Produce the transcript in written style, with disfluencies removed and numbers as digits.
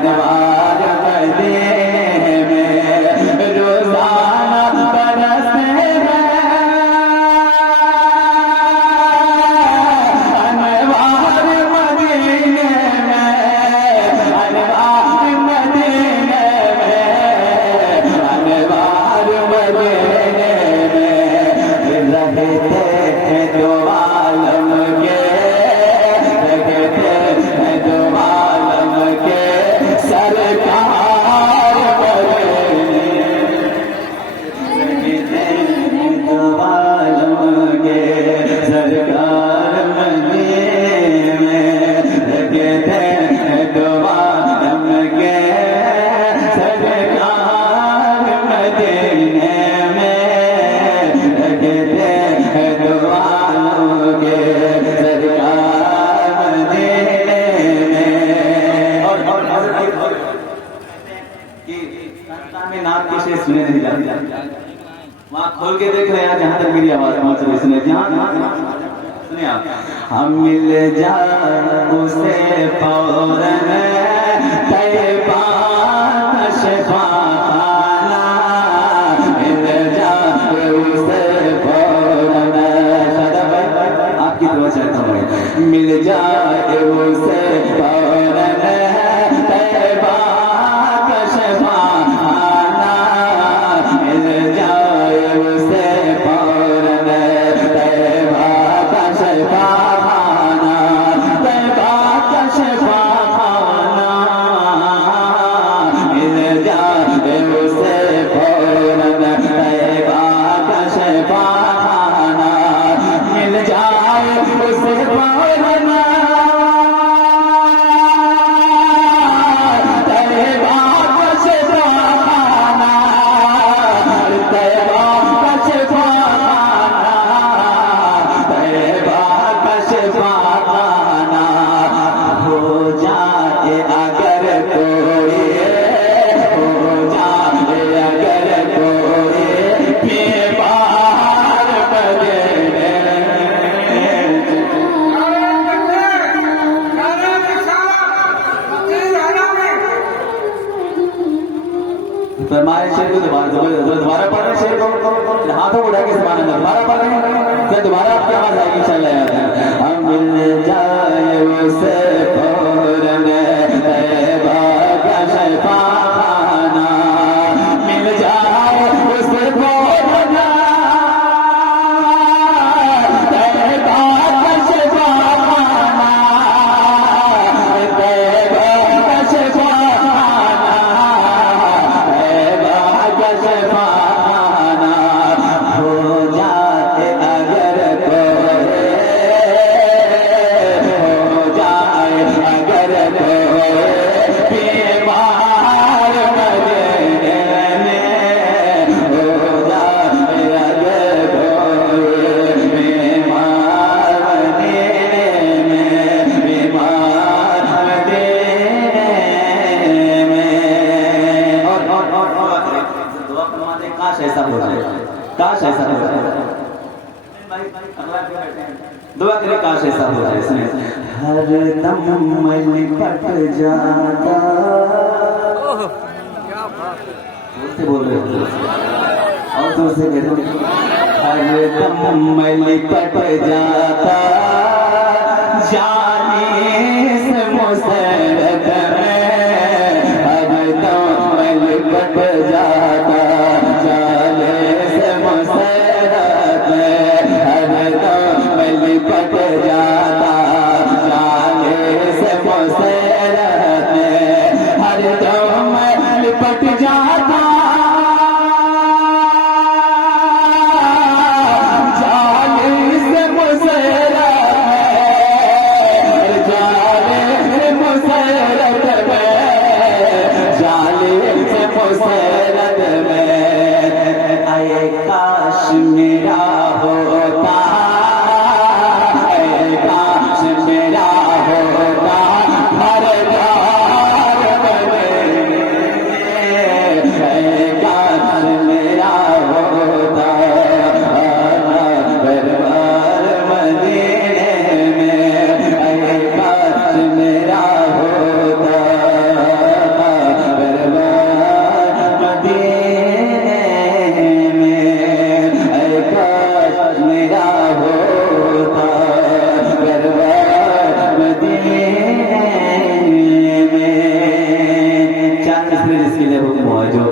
अनवार मदीने में रोजाना बरसते हैं अनवार मदीने में अनवार मदीने में अनवार मदीने में रहते हैं दो आलम के सुने नहीं जाते वहाँ खोल के देख रहे हैं जहाँ तक मेरी आवाज पहुँच रही सुने सुनिए आप हम मिल जाए उसे फौरन तैबा शफाना मिल जाए उसे फौरन आपकी दुआ चाहता हूँ मिल जाए उसे फौरन तैबा फरमाए शेर को दोबारा पढ़ रहे शेर को हाथों उठा के सुभान अल्लाह दोबारा पढ़ रहे फिर दोबारा आपकी आवाज आएगी इंशाल्लाह याद हम मिल जाए उसे फौरन तैबा का शफाना मिल जाए उसे फौरन तैबा का शफाना तैबा का शफाना काश ऐसा हो जाए दुआ करें काश ऐसा हो जाए इसमें हर दम मैं लिपट जाता से बोल रहे हो और दूर से हर दम मैं लिपट जाता जाने से मुसरत में हर दम मैं लिपट जाता लिपट जाता जाने से मुसरत हर दम लिपट जाता जाने से मुसरत जाने से मुसरत जाने से मुसरत में आए काश मेरा होता मेरा होगा हर द्वार मिस्त्री जिसके लिए हुक्म हुआ है जो